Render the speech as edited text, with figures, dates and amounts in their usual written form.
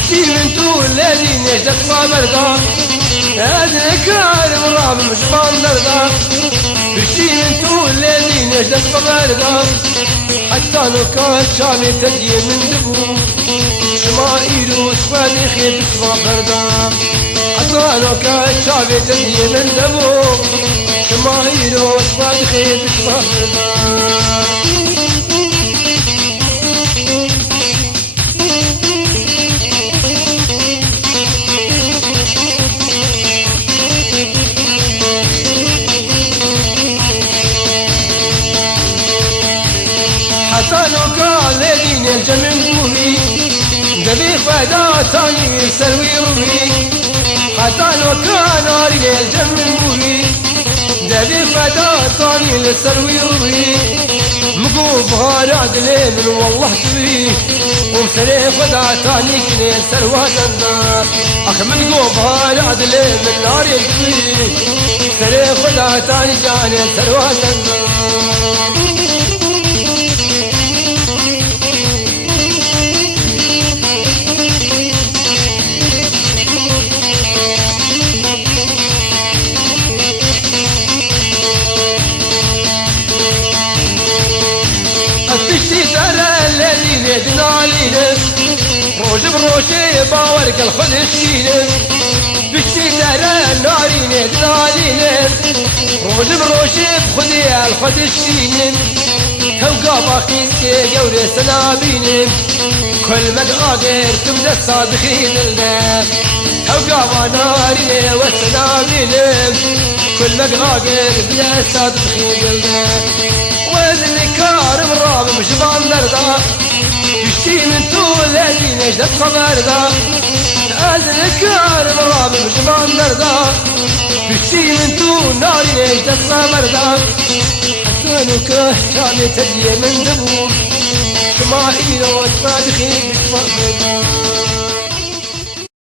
بشتي من طول الليل نجدك صابر دا أذكار مرام مشبان دردا بشتي من طول الليل نجدك صابر دا حتى نكات شامي تدي من دبو شمائل وصفاني خيب صابر دا حتى نكات شامي تدي من دبو شمائل وصفاني خيب صابر دا حسنك الذين الجمعوني ذبي فدا تاني سروي روي حسنك ناري الجمعوني ذبي فدا تاني سروي روي مقوب هاراد من والله تبي ومسري فدا تاني كني سروا دنا اخ من قوب هاراد من نار تبي سري فدا تاني جاني سروا دنا يدنا علينا روج بروجي باورك الخد شينا بشتي ترى ناري يدنا علينا روج بروجي بخدي الخد شينا توقع باخيسي جوري سنابينا كل ما قادر تبدا الصادقين لنا توقع ناري والسنابينا كل ما قادر تبدا الصادقين لنا وذن كارم راب مش باندردا بشتي من طول اللي نجدك صبر دا أذكر مرام مجمع النردا بشتي من طول ناري نجدك صبر دا حسنك شامي تدي من دبور شمائل واسمع بخير بشفاق دا